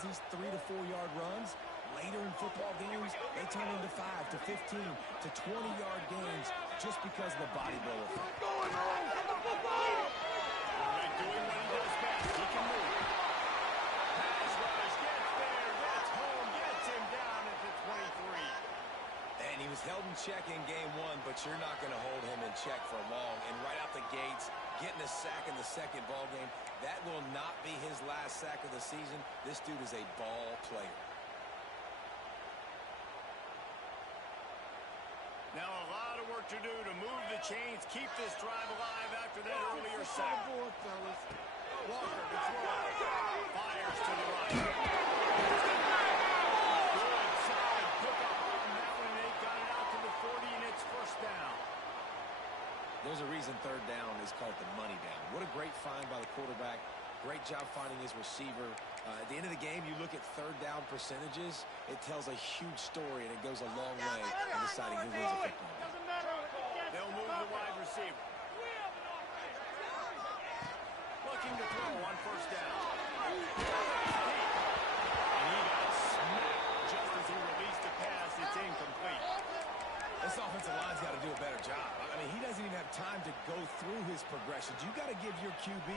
sometimes these 3 to 4 yard runs, later in football games, they turn into 5 to 15 to 20-yard gains just because of the body blow effect. Quarterback doing what he does best. He can move. Pass rush, gets there, gets home, gets him down at the 23. And he was held in check in game 1, but you're not going to hold him in check for long. And right out the gates, getting a sack in the second ball game, that will not be his last sack of the season. This dude is a ball player. Now a lot of work to do to move the chains, keep this drive alive after that earlier sack. Walker to throw. Fires to the right. Good, solid pickup on that one. They got it out to the 40, and it's first down. There's a reason third down is called the money down. What a great find by the quarterback. Great job finding his receiver. At the end of the game, you look at third down percentages. It tells a huge story, and it goes a long way in deciding who wins a football game. They'll move the wide receiver. Looking to throw on first down. And he got smacked just as he released the pass. It's incomplete. This offensive line's got to do a better job. I mean, he doesn't even have time to go through his progressions. You got to give your QB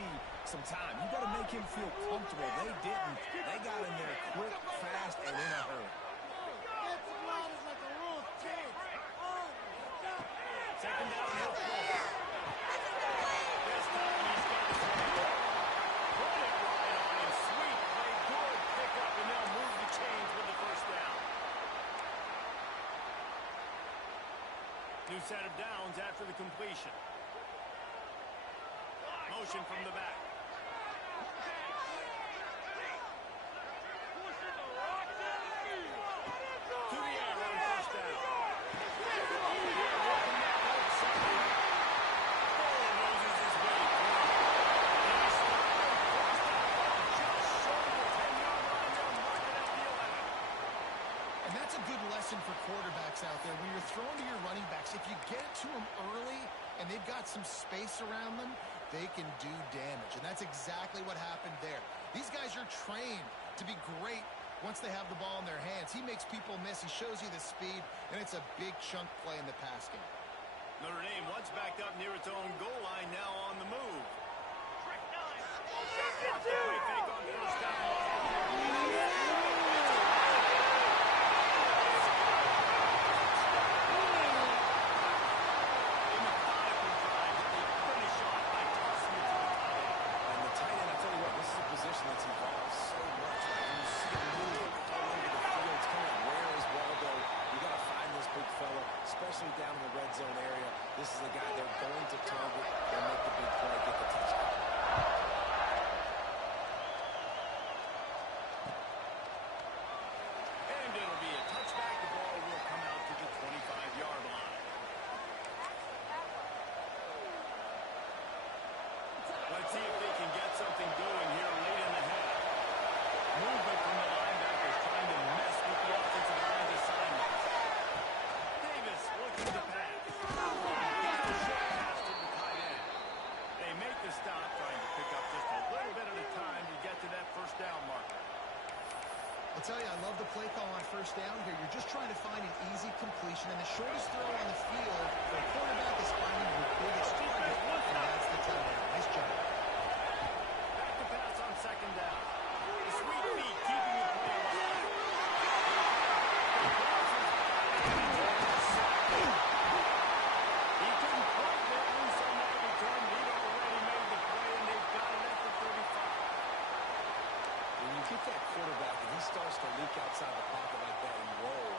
some time. You got to make him feel comfortable. They didn't. They got in there quick, fast, and in a hurry. Second down, he'll throw. This time he's got his hand up. Put it right on him. Sweet play, good pickup, and they'll move the chains with the first down. New set of downs after the completion. Motion from the back. To the air on first down. Noses his way through. He's just short of the 10-yard line. They'll mark it at the 11. And that's a good lesson for quarterbacks out there. When you're throwing to your running backs, if you get it to them early and they've got some space around them, they can do damage. And that's exactly what happened there. These guys are trained to be great once they have the ball in their hands. He makes people miss. He shows you the speed, and it's a big chunk play in the pass game. Notre Dame once backed up near its own goal line, now on the move. Play fake on first down. That's evolved so much. Right? You see him move all over the field. It's kind of where is Waldo? You got to find this big fella, especially down in the red zone area. This is the guy they're going to target and make the big play, get the touchdown. And it'll be a touchback. The ball will come out to the 25-yard line. Let's see if they can get something going here late in the half. Movement from the linebackers trying to mess with the offensive line's assignments. Davis looking to pass. Gets the short pass to the tight end. They make the stop, trying to pick up just a little bit at a time to get to that first down marker. I'll tell you, I love the play call on first down here. You're just trying to find an easy completion, and the shortest throw on the field for a quarterback is finding your biggest target, and that's the touchdown. Nice job. Back to pass on second down. The sweet feet keeping the play alive. He couldn't quite get loose on that return. He'd already made the play, and they've got it at the 35. When you get that quarterback and he starts to leak outside the pocket like that and roll,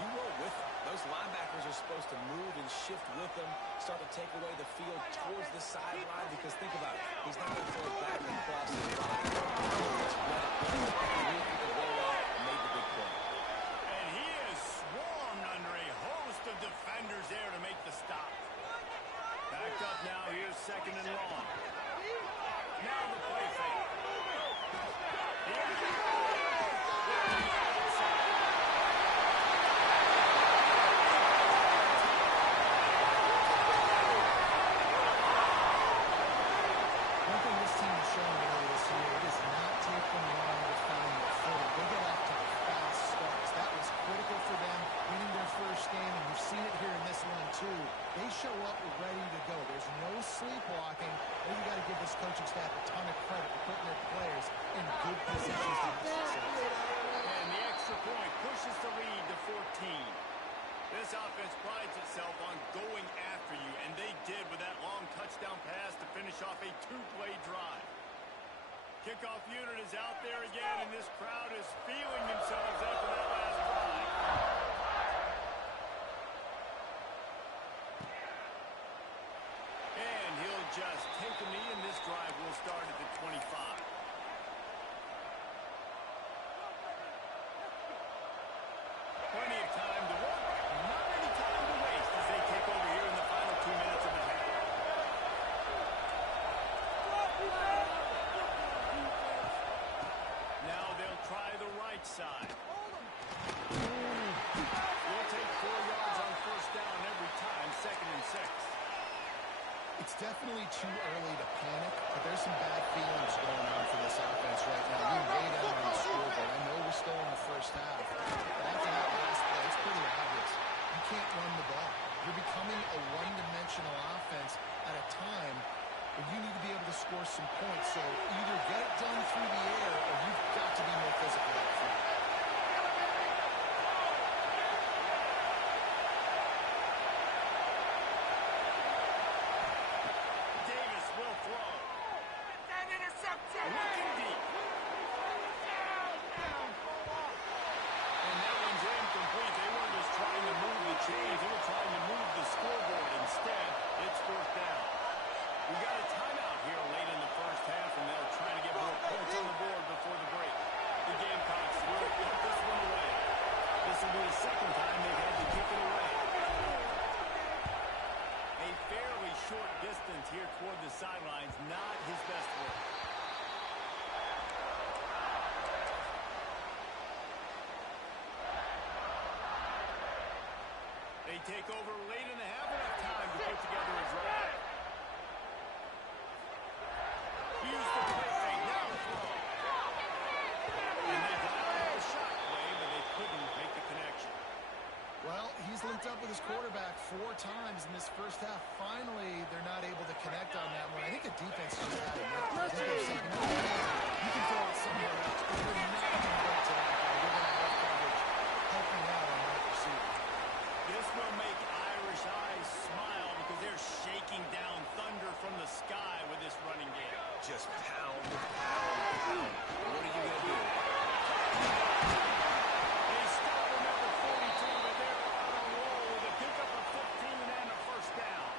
you roll with him. Those linebackers are supposed to move and shift with him, start to take away the field towards the sideline, because think about it. He's not going to throw it back and cross his line. Just let it go. He can roll out and made the big play. And he is swarmed under a host of defenders there to make the stop. Backed up now. Here's second and long. Now the play fake. One thing this team has shown staff a ton of credit for putting their players in good positions to have success. And the extra point pushes the lead to 14. This offense prides itself on going after you, and they did with that long touchdown pass to finish off a two-play drive. Kickoff unit is out there again, and this crowd is feeling themselves after that last drive. And he'll just take a knee, and this drive will start at the 25. Plenty of time to work. Not any time to waste as they take over here in the final 2 minutes of the half. Now they'll try the right side. We'll take 4 yards on first down every time, 2nd and 6. It's definitely too early to panic, but there's some bad feelings going on for this offense right now. You're way down on the scoreboard. I know we're still in the first half, but after that last play, it's pretty obvious. You can't run the ball. You're becoming a one-dimensional offense at a time when you need to be able to score some points. So either get it done through the air or you've got to be more physical up front. Davis will throw. Looking deep. And that one's incomplete. They weren't just trying to move the chains. They were trying to move the scoreboard. Instead, it's fourth down. We got a timeout here late in the first half, and they'll try to get more points on the board before the break. The Gamecocks will put this one away. This will be the second time they've had to kick it away. A fairly short distance here toward the sidelines, not his best work. They take over late in the half, enough time to put together a drive. Use the play fake, now throw. And they got out a shot play, but they couldn't make the connection. Well, he's linked up with his quarterback 4 times in this first half. Finally, they're not able to connect on that one. I think the defense just had enough. I think they're saying, no, you can throw it somewhere else, but you're not going to go to that guy. You're going to have coverage helping out on that receiver. This will make Irish eyes smile because they're shaking down thunder from the sky with this running game. Just pound, pound, pound. What are you going to do? They start with number 42, but they're on a roll with a pickup of 15 and a first down.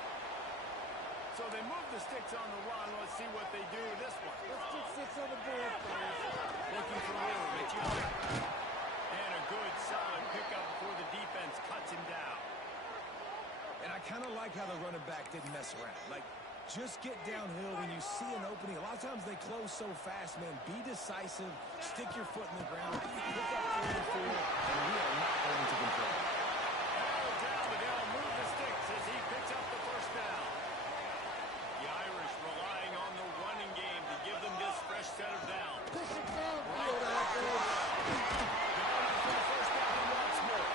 So they move the sticks on the run. Let's see what they do with this one. Let's get 6 on the board, please. Looking for room. It's Young. And a good, solid pickup before the defense cuts him down. And I kind of like how the running back didn't mess around. Like, just get downhill when you see an opening. A lot of times they close so fast, man. Be decisive. Stick your foot in the ground. Pick up 3 and 4, and we are not going to control. Ball down, but they'll move the sticks as he picks up the first down. The Irish relying on the running game to give them this fresh set of downs. Push it down. Right back to the first down once more.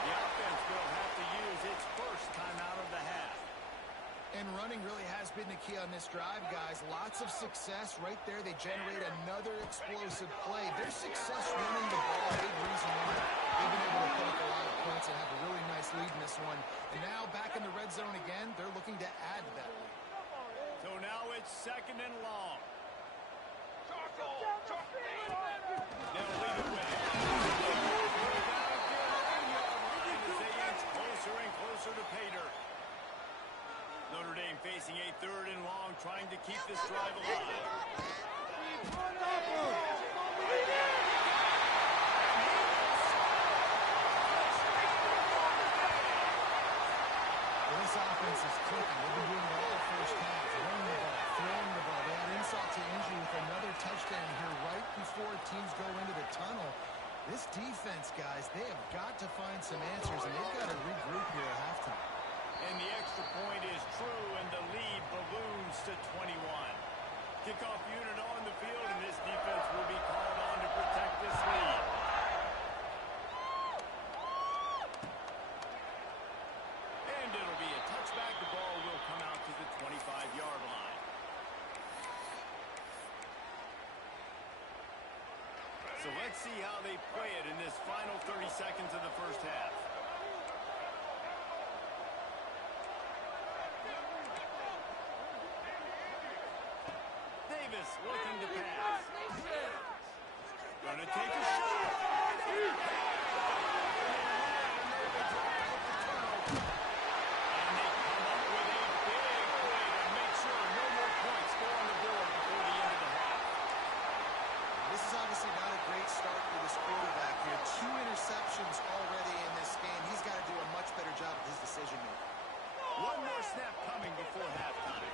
The offense will have to use its first time out of the half. And running really has been the key on this drive, guys. Lots of success right there. They generate another explosive play. Their success running the ball, big reason why they've been able to put up a lot of points and have a really nice lead in this one. And now back in the red zone again, they're looking to add to that lead. So now it's 2nd and long. They'll lead it with it. As they inch closer and closer to pay dirt. Notre Dame facing a 3rd and long, trying to keep this drive alive. Well, this offense is clicking. They've been doing it all first half. Running the ball, throwing the ball. They had insult to injury with another touchdown here right before teams go into the tunnel. This defense, guys, they have got to find some answers, and they've got to regroup here at halftime. And the extra point is true, and the lead balloons to 21. Kickoff unit on the field, and this defense will be called on to protect this lead. And it'll be a touchback. The ball will come out to the 25-yard line. So let's see how they play it in this final 30 seconds of the first half. Davis looking to pass. Gonna take a shot. And they come up with a big play to make sure no more points go on the board before the end of the half. This is obviously not a great start for this quarterback here. 2 interceptions already in this game. He's got to do a much better job with his decision-making. One more snap coming before halftime.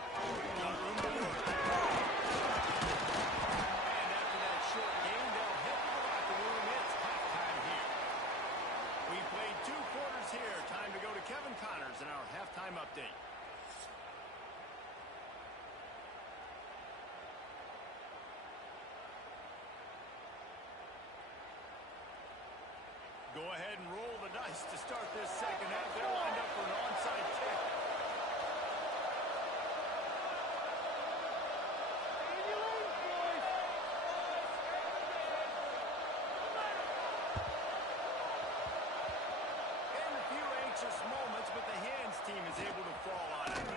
Got room to work. And after that short game, they'll head to the locker room. It's halftime here. We played 2 quarters here. Time to go to Kevin Connors in our halftime update. Go ahead and roll the dice to start this second half. They're lined up for an onside kick. And a few anxious moments, but the hands team is able to fall on it.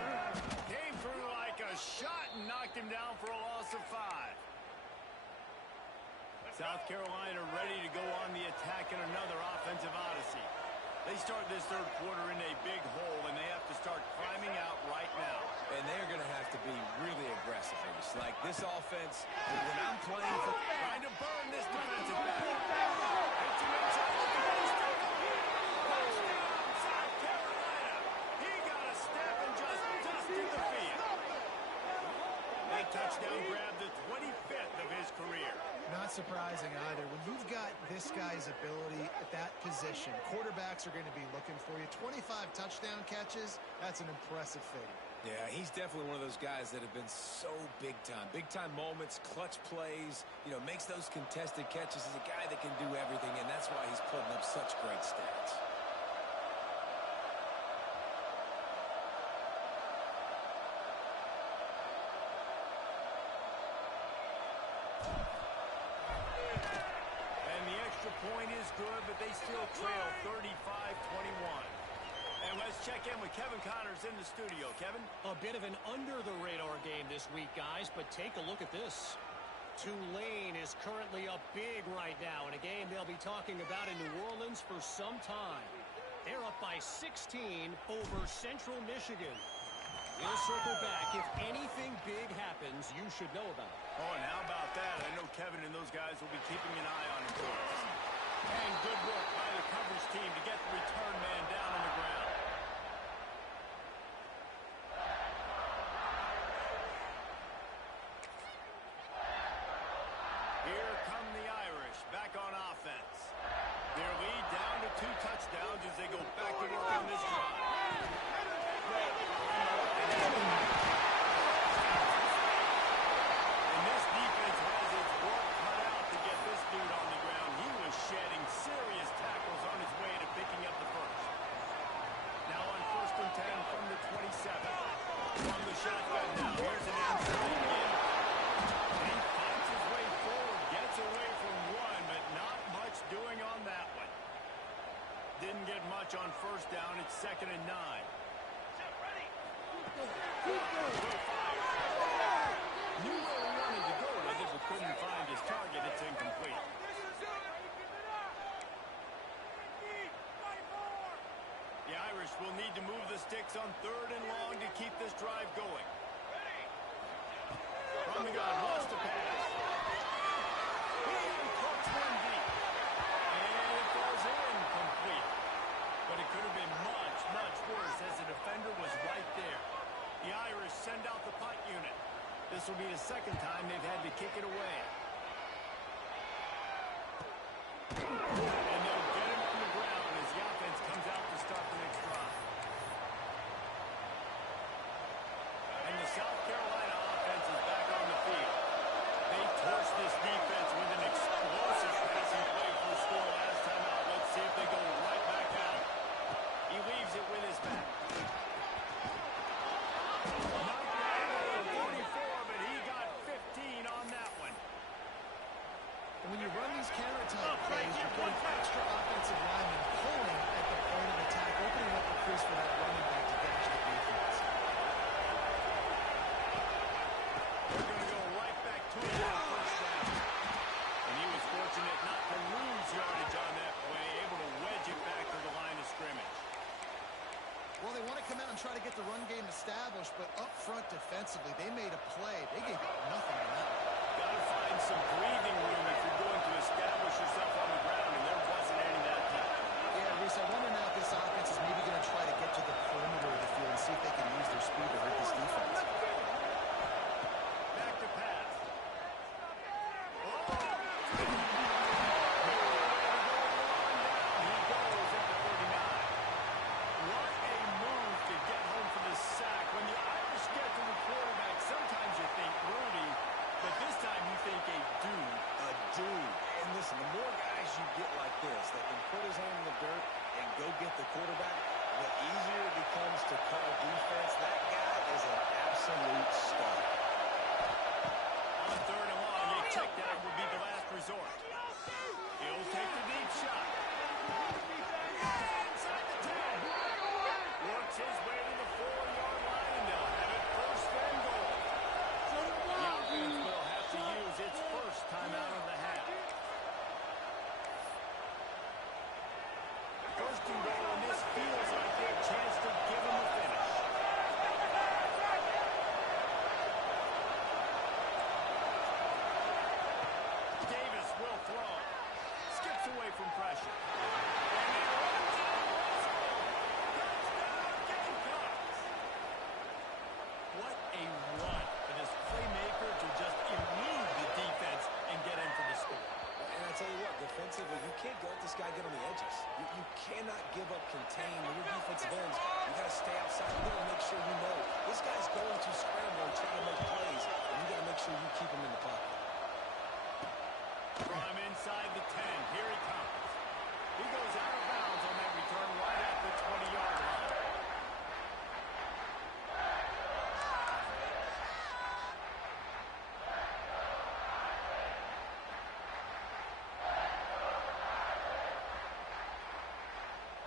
Came through like a shot and knocked him down for a loss of 5. South Carolina ready to go on the attack in another offensive odyssey. They start this third quarter in a big hole, and they have to start climbing out right now. And they're going to have to be really aggressive here. It's like this offense, when I'm playing for... Trying to burn this defensive back. Hits him inside. Look at this. Touchdown, South Carolina. He got a step and just dusted the field. That touchdown grabbed the 25th of his career. Not surprising either. When you've got this guy's ability at that position, quarterbacks are going to be looking for you. 25 touchdown catches, that's an impressive figure. Yeah, he's definitely one of those guys that have been so big time. Big time moments, clutch plays, makes those contested catches. He's a guy that can do everything, and that's why he's putting up such great stats. Point is good, but they still trail 35-21. And let's check in with Kevin Connors in the studio. Kevin? A bit of an under-the-radar game this week, guys, but take a look at this. Tulane is currently up big right now in a game they'll be talking about in New Orleans for some time. They're up by 16 over Central Michigan. We'll circle back. If anything big happens, you should know about it. Oh, and how about that? I know Kevin and those guys will be keeping an eye on him for us. And good work by the coverage team to get the return man down on the ground. Here come the Irish back on offense. Their lead down to 2 touchdowns as they go back to work on this drive. And this defense has its work cut out to get this dude on the ground. He was shedding serious tackles on his way to picking up the first. Now on 1st and 10 from the 27. From the shotgun now. Here's an inside in. He fights his way forward, gets away from one, but not much doing on that one. Didn't get much on 1st down. It's 2nd and 9. Knew where he wanted to go with it, but couldn't find his target. It's incomplete. The Irish will need to move the sticks on 3rd and long to keep this drive going. From the gun, wants to pass. He caught one deep. And it goes incomplete. But it could have been much, much worse as the defender was right there. The Irish send out the punt unit. This will be the 2nd time they've had to kick it away. And they'll get him on the ground as the offense comes out to start the next drive. And the South Carolina offense is back on the field. They torched this defense with an explosive passing play for a score last time out. Let's see if they go right back at him. He leaves it with his back. Not bad, 44, but he got 15 on that one. And when you run these counter-type plays, you're putting extra offensive linemen pulling at the point of attack, opening up the crease for that running back to gash the defense. They're going to go right back to it on first down. And he was fortunate not to lose yardage on that play, able to wedge it back to the line of scrimmage. Well, they want to come out and try to get the run game established, but up front defensively, they made a play. They gave up nothing on that. Got to find some breathing room if you're going to establish yourself on the ground, and there wasn't any that time. Yeah, Reese, I wonder now if this offense is maybe going to try to get to the perimeter of the field and see if they can use their speed to hurt this defense. Back to pass. He goes at the 39. What a move to get home for the sack. When the Irish get to the quarterback, sometimes you think Rudy, but this time you think a dude. A dude. And listen, the more guys you get like this that can put his hand in the dirt and go get the quarterback, the easier it becomes to call defense. That guy is an absolute star. On third and long, a check down would be the last resort. He'll take the deep shot. Inside the 10. Works his way to the 4-yard line, and they'll have it first and goal. The offense will have to use its first timeout of the half. First and goal, and this feels like their chance to give them a finish. Davis will throw. Skips away from pressure. And he runs it. Touchdown, Gamecocks. What a run for this playmaker to just elude the defense and get in for the score. And I tell you what, defensively, you can't go let this guy get on the edges. You cannot give up contain. When you're defensive ends, you got to stay outside. You got to make sure you know this guy's going to scramble and try to make plays, and you got to make sure you keep him in the pocket. From inside the 10, here he comes. He goes out of bounds on that return right at the 20-yard line.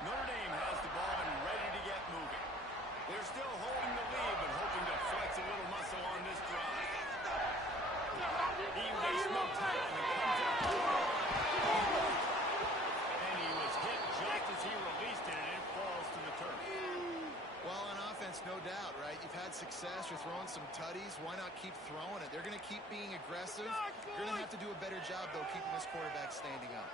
Notre Dame has the ball and ready to get moving. They're still holding the lead, but hoping to flex a little muscle on this drive. He wastes no time and comes out. And he was hit just as he released it, and it falls to the turf. Well, on offense, no doubt, right? You've had success. You're throwing some tutties. Why not keep throwing it? They're going to keep being aggressive. You're going to have to do a better job, though, keeping this quarterback standing up.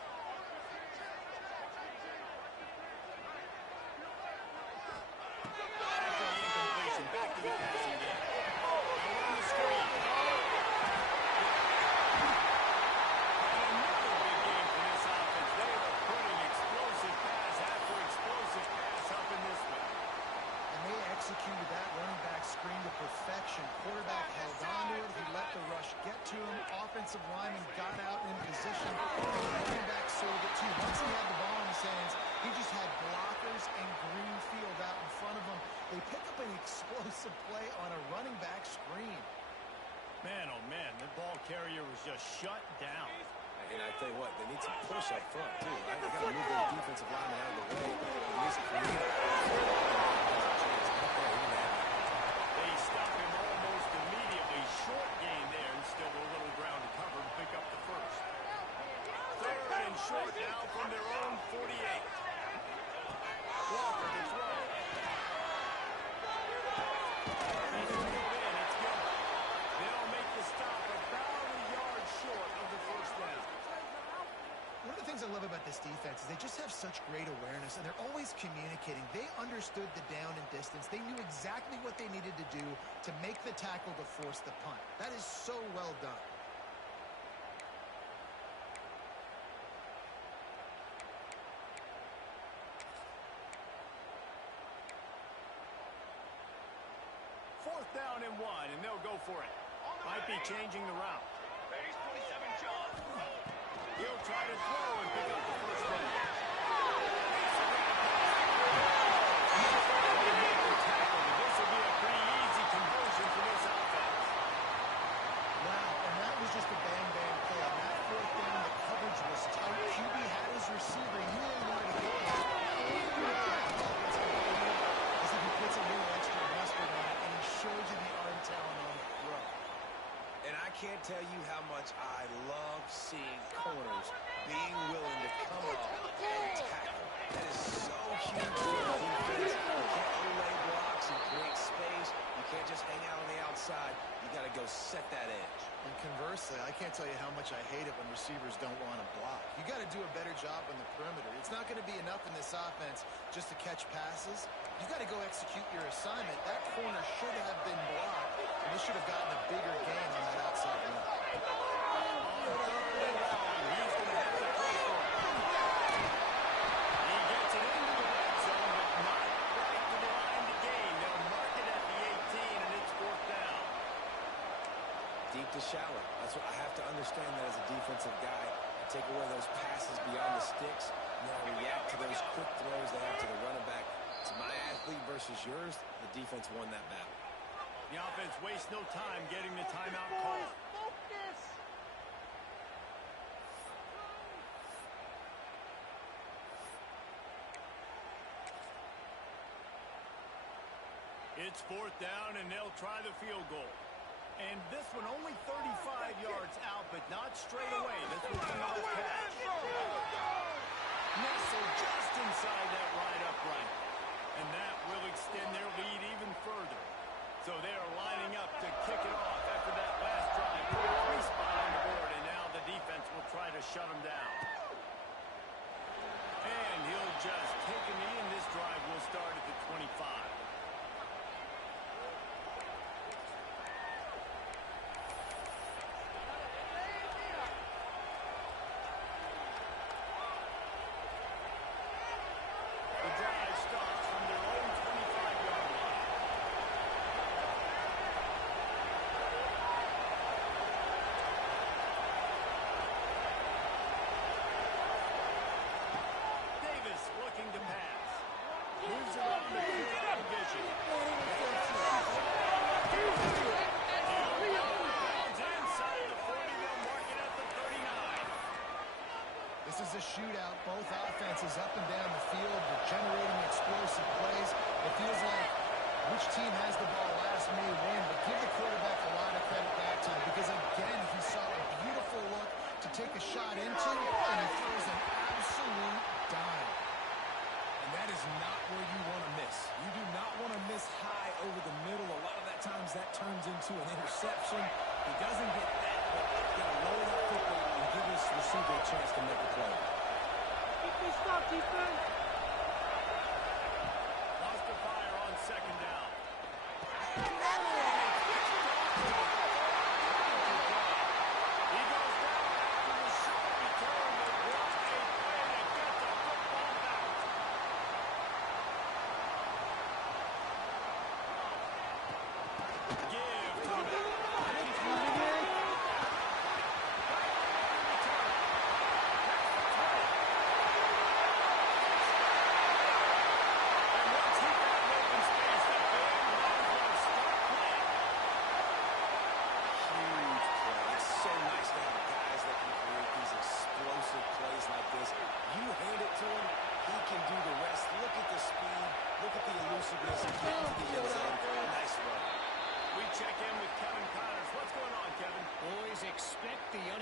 After the incompletion, back to the passing game. Now on the screen. And another big game for this offense. They are putting explosive pass after explosive pass up in this one. And they executed that running back screen to perfection. Quarterback held on to it. He let the rush get to him. Offensive lineman got out in position. And the running back sold it too. Once he had the ball in his hands, he just had blockers and green field out in front of him. They pick up an explosive play on a running back screen. Man, oh man, the ball carrier was just shut down. And I tell you what, they need some push up front, too, right? They got to move their defensive lineman out of the way. At least create a They stop him almost immediately. Short gain there, and still a little ground to cover to pick up the first. Third and short now from their own 48. Walker to throw. He's pulled in. It's good. They'll make the stop about a yard short of the first down. One of the things I love about this defense is they just have such great awareness, and they're always communicating. They understood the down and distance. They knew exactly what they needed to do to make the tackle to force the punt. That is so well done. Fourth down and 1, and they'll go for it. Might be changing the route. He'll try to throw and pick up the first down. This will be a pretty easy conversion for this offense. Wow, and that was just a bang-bang play. On that fourth down, the tell you how much I love seeing corners being willing to come up and tackle. That is so huge for a defense. You can't overlay blocks and create space. You can't just hang out on the outside. You got to go set that edge. And conversely, I can't tell you how much I hate it when receivers don't want to block. You got to do a better job on the perimeter. It's not going to be enough in this offense just to catch passes. You got to go execute your assignment. That corner should have been blocked, and they should have gotten a bigger gain on that outside run. Deep to shallow. That's what I have to understand that as a defensive guy. I take away those passes beyond the sticks, and then I react to those quick throws they have to the running back. It's my athlete versus yours. The defense won that battle. The offense wastes no time getting the timeout call. It's 4th down, and they'll try the field goal. And this one only 35 yards out, but not straight away. This will be the catch. Nestled just inside that right upright. And that will extend their lead even further. So they are lining up to kick it off after that last drive. Put a 3-spot on the board, and now the defense will try to shut them down. And he'll just take a knee, and this drive will start at the 25. This is a shootout. Both offenses up and down the field. They're generating explosive plays. It feels like which team has the ball last may win, but give the quarterback a lot of credit that time because, again, he saw a beautiful look to take a shot into, and he throws an absolute dime. And that is not where you want to miss. You do not want to miss high over the middle. A lot of that times that turns into an interception. He doesn't get that, but you got to lower that football and give his receiver a chance to make a play. Stop, defense. Lost the fire on 2nd down. He goes down after the short return, but what a play to get the football back. Give to the back.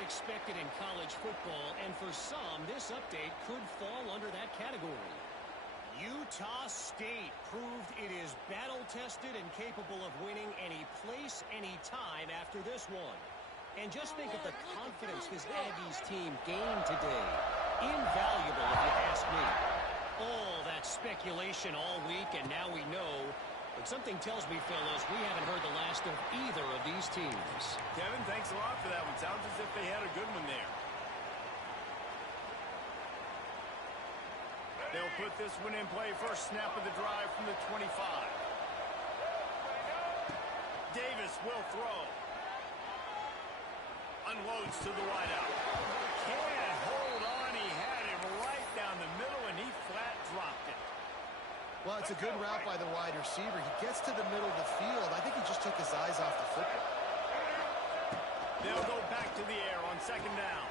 Expected in college football, and for some, this update could fall under that category. Utah State proved it is battle-tested and capable of winning any place, any time after this one. And just think of the confidence this Aggies team gained today. Invaluable, if you ask me. All that speculation all week, and now we know. But something tells me, fellas, we haven't heard the last of either of these teams. Kevin, thanks a lot for that one. Sounds as if they had a good one there. They'll put this one in play. First snap of the drive from the 25. Davis will throw. Unloads to the wideout. Can't hold on. He had him right down the middle, and he flat dropped it. Well, it's a good route by the wide receiver. He gets to the middle of the field. I think he just took his eyes off the football. They'll go back to the air on 2nd down.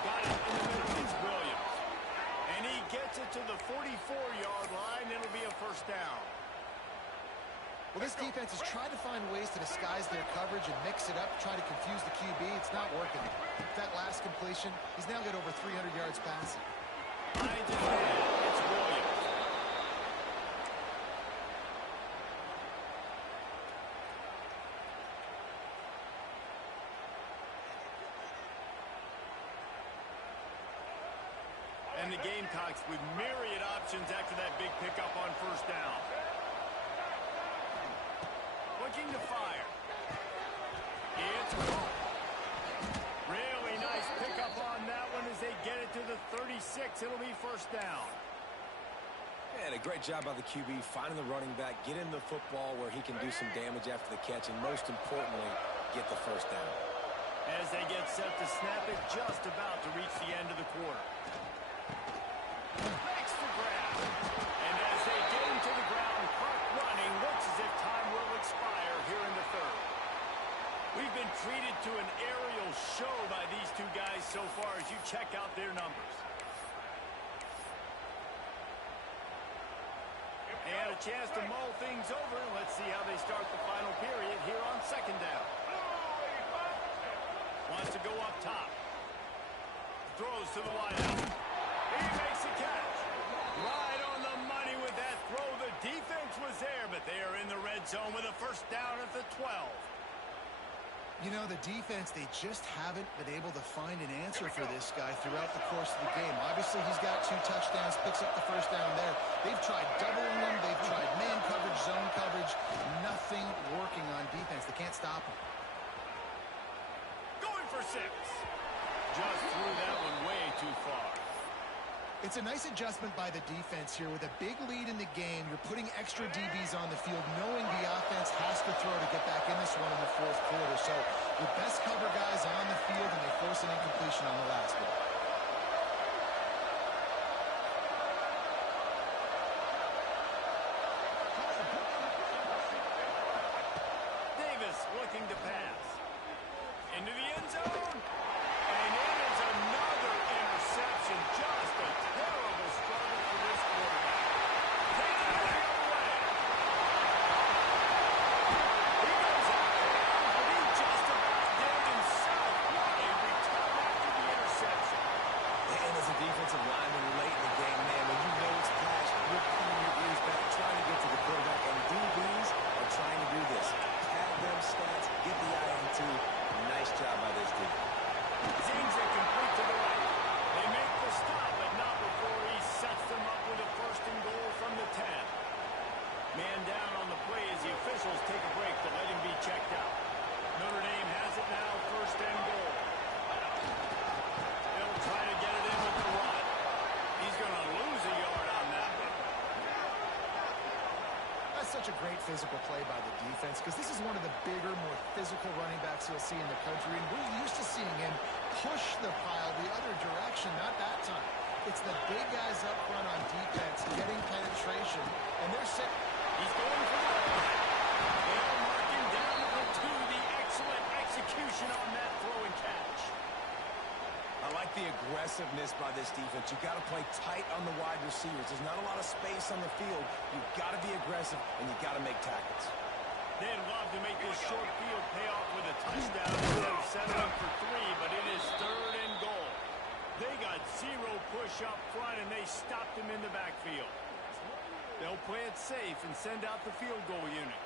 Got it in the middle. It's Williams. And he gets it to the 44-yard line. It'll be a 1st down. Well, this defense has tried to find ways to disguise their coverage and mix it up, try to confuse the QB. It's not working. That last completion, he's now got over 300 yards passing. Finds his man. It's Williams. And the Gamecocks with myriad options after that big pickup on first down. Looking to fire. It's caught. Really nice pickup on that one as they get it to the 36. It'll be first down. And a great job by the QB finding the running back, get him the football where he can do some damage after the catch, and most importantly, get the first down. As they get set to snap it, just about to reach the end of the quarter. Makes the grab. And as they get him to the ground, clock running, looks as if time will expire here in the third. We've been treated to an aerial show by these two guys so far as you check out their numbers. And a chance to mull things over. Let's see how they start the final period here on second down. Wants to go up top. Throws to the wideout. He makes the catch. Right on the money with that throw. The defense was there, but they are in the red zone with a first down at the 12. You know, the defense, they just haven't been able to find an answer for this guy throughout the course of the game. Obviously, he's got 2 touchdowns, picks up the first down there. They've tried doubling him. They've tried man coverage, zone coverage. Nothing working on defense. They can't stop him. Going for 6. Just threw that one way too far. It's a nice adjustment by the defense here. With a big lead in the game, you're putting extra DBs on the field, knowing the offense has to throw to get back in this one in the fourth quarter. So your best cover guys on the field, and they force an incompletion on the last one. Davis looking to pass. Into the end zone. And it is another interception. Just a terrible struggle for this quarterback. Taking it the other way. He goes out there, but he just about did himself. What a return after the interception. And as a defensive lineman late in the game, man, when you know it's passed, you're pulling your ears back, trying to get to the quarterback, and DBs are trying to do this. Tag them stats, get the INT. Nice job by this team. Zings it complete to the right. They make the stop, but not before he sets them up with a first and goal from the 10. Man down on the play as the officials take a break to let him be checked out. Notre Dame has it now, first and goal. They'll try to get it in with the run. He's going to lose a yard on that one. That's such a great physical play by the defense, because this is one of the bigger, more physical running backs you'll see in the country, and we're used to seeing him push the pile the other direction. Not that time. It's the big guys up front on defense getting penetration, and they're set. He's going for the line. They'll mark him down at the 2. The excellent execution on that throw and catch. I like the aggressiveness by this defense. You've got to play tight on the wide receivers. There's not a lot of space on the field. You've got to be aggressive, and you've got to make tackles. They'd love to make this short field pay off with a touchdown instead of settling for 3, but it is third and goal. They got 0 push up front, and they stopped him in the backfield. They'll play it safe and send out the field goal unit.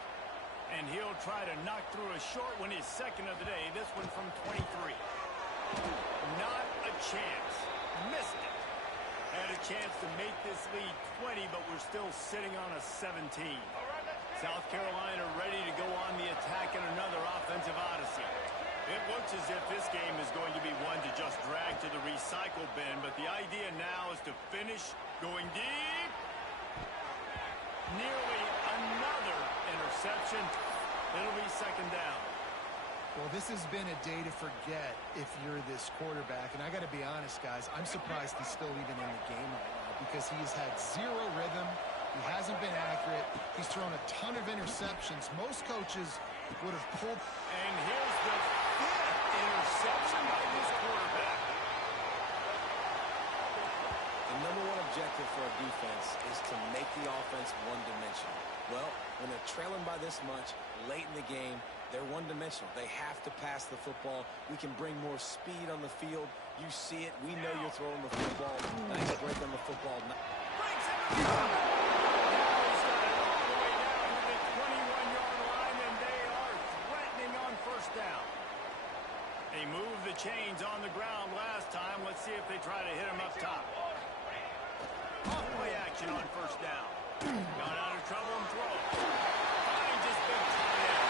And he'll try to knock through a short one, his second of the day, this one from 23. Not a chance. Missed it. Had a chance to make this lead 20, but we're still sitting on a 17. South Carolina ready to go on the attack in another offensive odyssey. It looks as if this game is going to be one to just drag to the recycle bin, but the idea now is to finish going deep. Nearly another interception. It'll be second down. Well, this has been a day to forget if you're this quarterback. And I got to be honest, guys, I'm surprised he's still even in the game right now, because he has had 0 rhythm. He hasn't been accurate. He's thrown a ton of interceptions. Most coaches would have pulled. And here's the 5th interception by this quarterback. The #1 objective for a defense is to make the offense one-dimensional. Well, when they're trailing by this much, late in the game, they're one-dimensional. They have to pass the football. We can bring more speed on the field. You see it. We know you're throwing the football. Nice break on the football. Breaks into the now he's got it all the way down to the 21-yard line, and they are threatening on first down. They moved the chains on the ground last time. Let's see if they try to hit him up top. Off-play action on first down. Got out of trouble and throw. Finds his big tight end.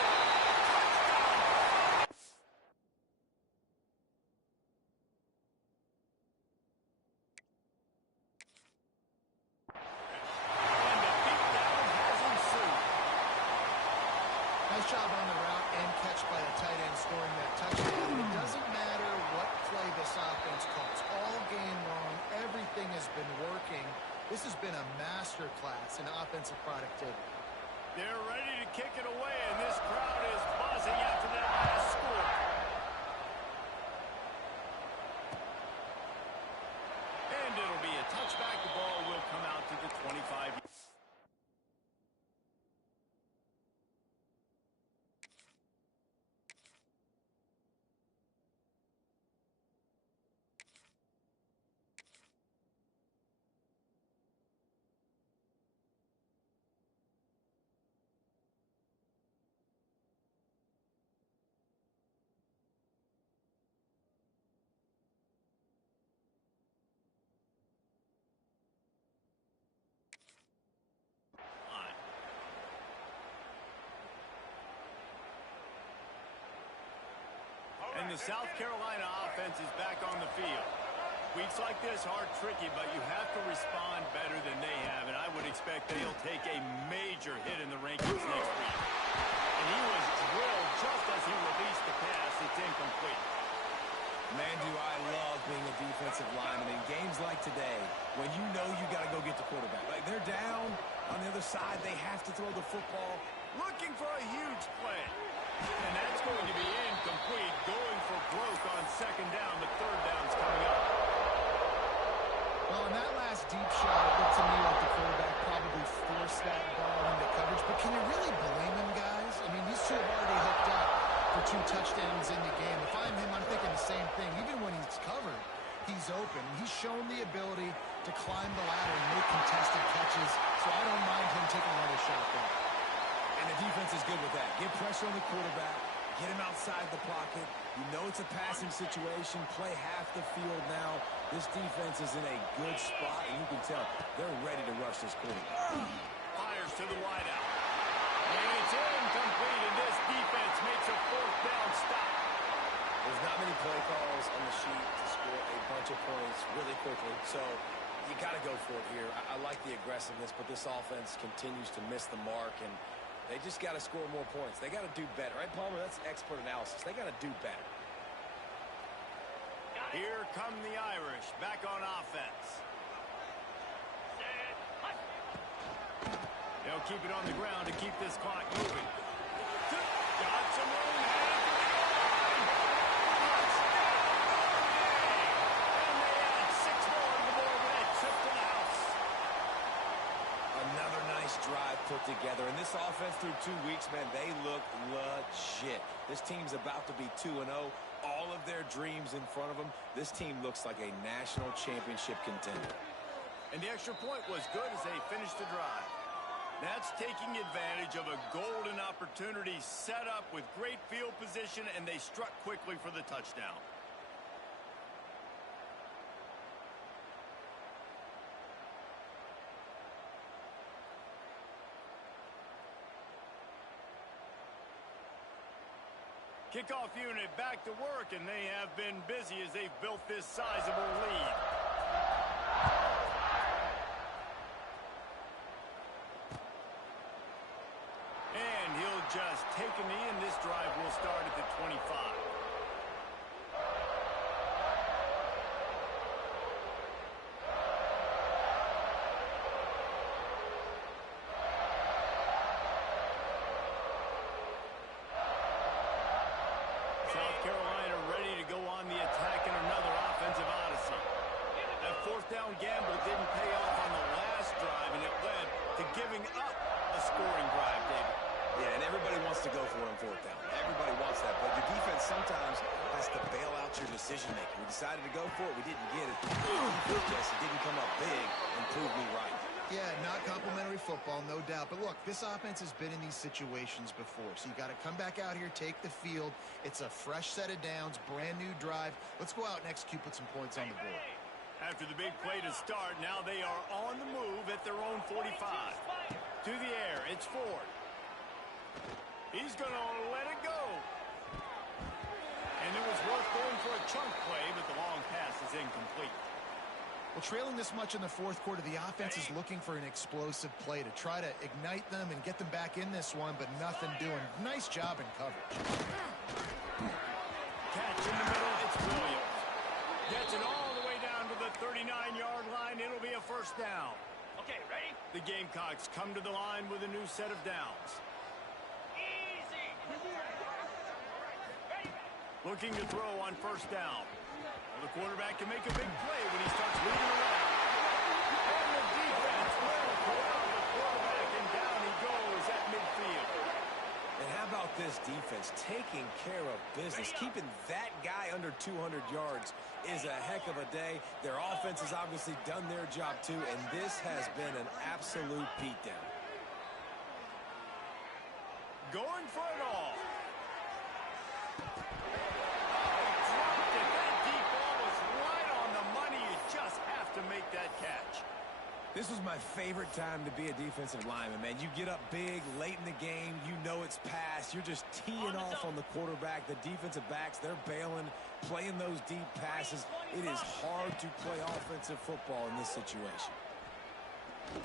And the beatdown has ensued. Nice job on the route and catch by the tight end scoring that touchdown. It doesn't matter what play this offense calls. All game long, everything has been working. This has been a masterclass in offensive productivity. They're ready to kick it away, and this crowd is buzzing after that last score. And it'll be a touchback. The ball will come out to the 25. And the South Carolina offense is back on the field. Weeks like this are tricky, but you have to respond better than they have, and I would expect they'll take a major hit in the rankings next week. And he was drilled just as he released the pass. It's incomplete. Man, do I love being a defensive lineman in games like today when you know you got to go get the quarterback. Like, they're down on the other side. They have to throw the football. Looking for a huge play. And that's going to be incomplete. Going for broke on second down. The third down's coming up. Well, on that last deep shot, it looked to me like the quarterback probably forced that ball into coverage. But can you really blame him, guys? I mean, these two have already hooked up for 2 touchdowns in the game. If I'm him, I'm thinking the same thing. Even when he's covered, he's open. He's shown the ability to climb the ladder and make contested catches. So I don't mind him taking another shot there. And the defense is good with that. Get pressure on the quarterback. Get him outside the pocket. You know it's a passing situation. Play half the field now. This defense is in a good spot, and you can tell they're ready to rush this quarterback. Fires to the wideout. And it's incomplete, and this defense makes a fourth down stop. There's not many play calls on the sheet to score a bunch of points really quickly, so you got to go for it here. I like the aggressiveness, but this offense continues to miss the mark, and they just got to score more points. They got to do better, right, Palmer? That's expert analysis. They got to do better. Here come the Irish, back on offense. They'll keep it on the ground to keep this clock moving. Got some room, headed for the line. Touchdown! And they add 6 more to the board with a trip to the house. Another nice drive put together. And this offense through 2 weeks, man, they look legit. This team's about to be 2-0. All of their dreams in front of them. This team looks like a national championship contender. And the extra point was good as they finished the drive. That's taking advantage of a golden opportunity set up with great field position, and they struck quickly for the touchdown. Kickoff unit back to work, and they have been busy as they've built this sizable lead. And he'll just take a knee, and this drive will start at the 25. South Carolina ready to go on the attack in another offensive odyssey. That fourth down gamble didn't pay off on the last drive, and it led to giving up a scoring drive, David. Yeah, and everybody wants to go for it on fourth down. Everybody wants that, but your defense sometimes has to bail out your decision-making. We decided to go for it. We didn't get it. Jesse didn't come up big and prove me right. Yeah, not complimentary football, no doubt. But look, this offense has been in these situations before, so you got to come back out here, take the field. It's a fresh set of downs, brand new drive. Let's go out and execute, put some points on the board. After the big play to start, now they are on the move at their own 45. To the air, it's Ford. He's going to let it go. And it was worth going for a chunk play, but the long pass is incomplete. Well, trailing this much in the fourth quarter, the offense is looking for an explosive play to try to ignite them and get them back in this one, but nothing doing. Nice job in coverage. Catch in the middle, it's Williams. Gets it all the way down to the 39-yard line. It'll be a first down. Okay, ready? The Gamecocks come to the line with a new set of downs. Easy. Looking to throw on first down. The quarterback can make a big play when he starts moving around. And the defense will corral the quarterback, and down he goes at midfield. And how about this defense taking care of business? Keeping that guy under 200 yards is a heck of a day. Their offense has obviously done their job too, and this has been an absolute beatdown. Going for it all. To make that catch. This was my favorite time to be a defensive lineman, man. You get up big late in the game. You know it's past. You're just teeing off on the quarterback. The defensive backs, they're bailing, playing those deep passes. It is hard to play offensive football in this situation.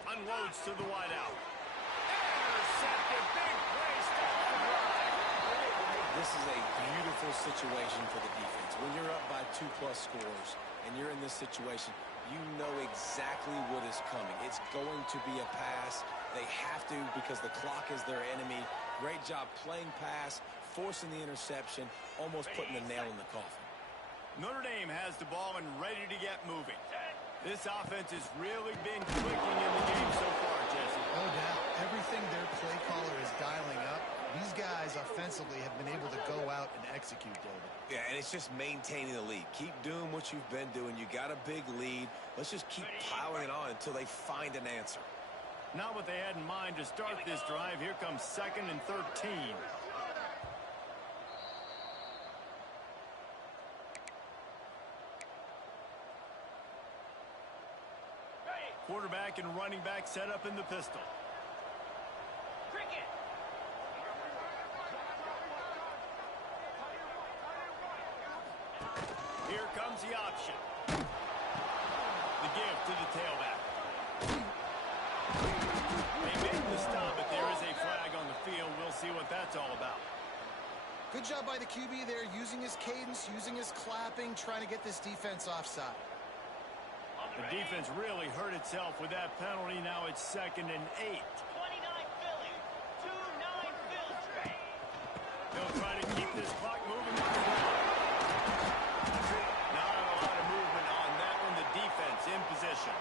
Unloads to the wideout. Intercepted. Big play. Stops the drive. This is a beautiful situation for the defense. When you're up by 2+ scores and you're in this situation, you know exactly what is coming. It's going to be a pass. They have to because the clock is their enemy. Great job playing pass, forcing the interception, almost putting the nail in the coffin. Notre Dame has the ball and ready to get moving. This offense has really been clicking in the game so far, Jesse. No doubt. Everything their play caller is dialing up, these guys offensively have been able to go out and execute, David. Yeah, and it's just maintaining the lead. Keep doing what you've been doing. You got a big lead. Let's just keep piling it on until they find an answer. Not what they had in mind to start this drive. Here comes 2nd and 13. Quarterback and running back set up in the pistol. Cricket. Here comes the option. The give to the tailback. They made the stop, but there is a flag on the field. We'll see what that's all about. Good job by the QB there, using his cadence, using his clapping, trying to get this defense offside. The defense really hurt itself with that penalty. Now it's 2nd and 8. 29 Philly. 2-9 Philly trade. They'll try to keep this clock moving. Not a lot of movement on that one. The defense in position.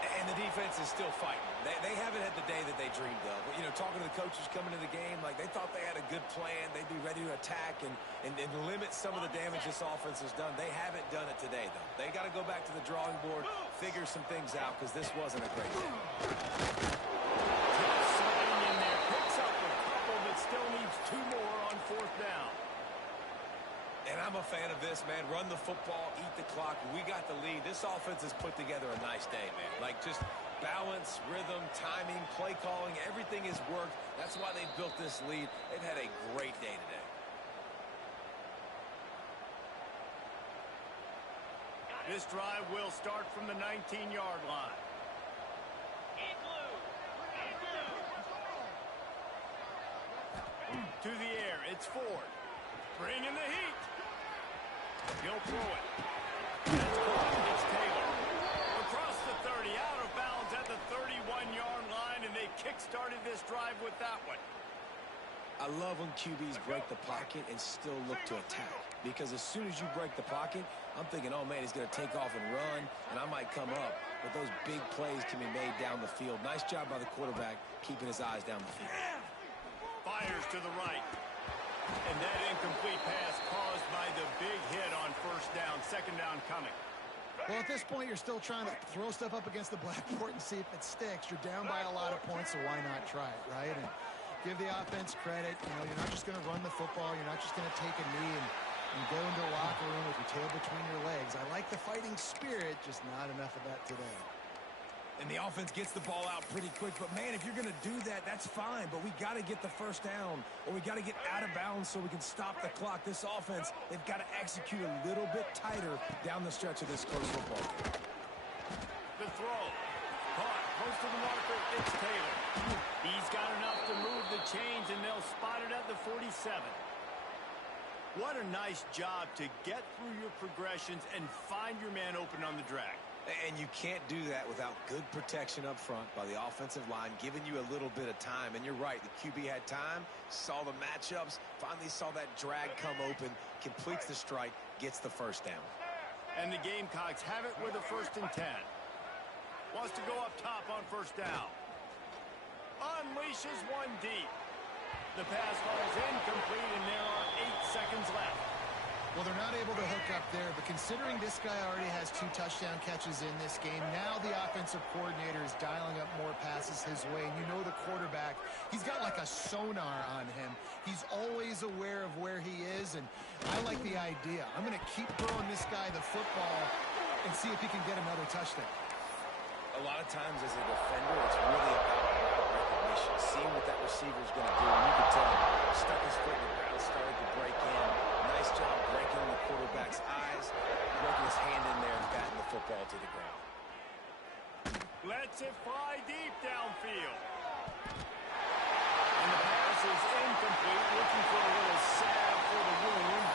And the defense is still fighting. They haven't had the day that they dreamed of. You know, talking to the coaches coming to the game, like they thought they had a good plan. They'd be ready to attack and limit some of the damage this offense has done. They haven't done it today, though. They got to go back to the drawing board, figure some things out, because this wasn't a great day. Sliding in there, picks up a couple, but still needs 2 more on 4th down. And I'm a fan of this, man. Run the football, eat the clock. We got the lead. This offense has put together a nice day, man. Like just balance, rhythm, timing, play calling, everything has worked. That's why they built this lead. They've had a great day today. This drive will start from the 19-yard line. In blue. In blue. To the air, it's Ford. Bringing the heat. He'll throw it. That's caught. It's Taylor. Across the 30, out of bounds at the 31-yard line, and they kick-started this drive with that one. I love when QBs break the pocket and still look to attack. Because as soon as you break the pocket, I'm thinking, oh, man, he's going to take off and run, and I might come up. But those big plays can be made down the field. Nice job by the quarterback keeping his eyes down the field. Fires to the right. And that incomplete pass caused by the big hit on first down. Second down coming. Well, at this point, you're still trying to throw stuff up against the blackboard and see if it sticks. You're down by a lot of points, so why not try it, right? And give the offense credit. You know, you're not just going to run the football. You're not just going to take a knee and go into a locker room with your tail between your legs. I like the fighting spirit, just not enough of that today. And the offense gets the ball out pretty quick. But, man, if you're going to do that, that's fine. But we got to get the first down, or we got to get out of bounds so we can stop the clock. This offense, they've got to execute a little bit tighter down the stretch of this close football game. The throw. Caught. Close to the marker. It's Taylor. He's got enough to move the chains, and they'll spot it at the 47. What a nice job to get through your progressions and find your man open on the drag. And you can't do that without good protection up front by the offensive line, giving you a little bit of time. And you're right, the QB had time, saw the matchups, finally saw that drag come open, completes the strike, gets the first down. And the Gamecocks have it with a 1st and 10. Wants to go up top on first down. Unleashes one deep. The pass falls incomplete, and there are 8 seconds left. Well, they're not able to hook up there, but considering this guy already has 2 touchdown catches in this game, now the offensive coordinator is dialing up more passes his way. And you know the quarterback, he's got like a sonar on him. He's always aware of where he is, and I like the idea. I'm going to keep throwing this guy the football and see if he can get another touchdown. A lot of times as a defender, it's really about recognition, seeing what that receiver's going to do. And you could tell, stuck his foot in the ground, started to break in. Nice job breaking the quarterback's eyes, breaking his hand in there and batting the football to the ground. Lets it fly deep downfield. And the pass is incomplete, looking for a little salve for the wound.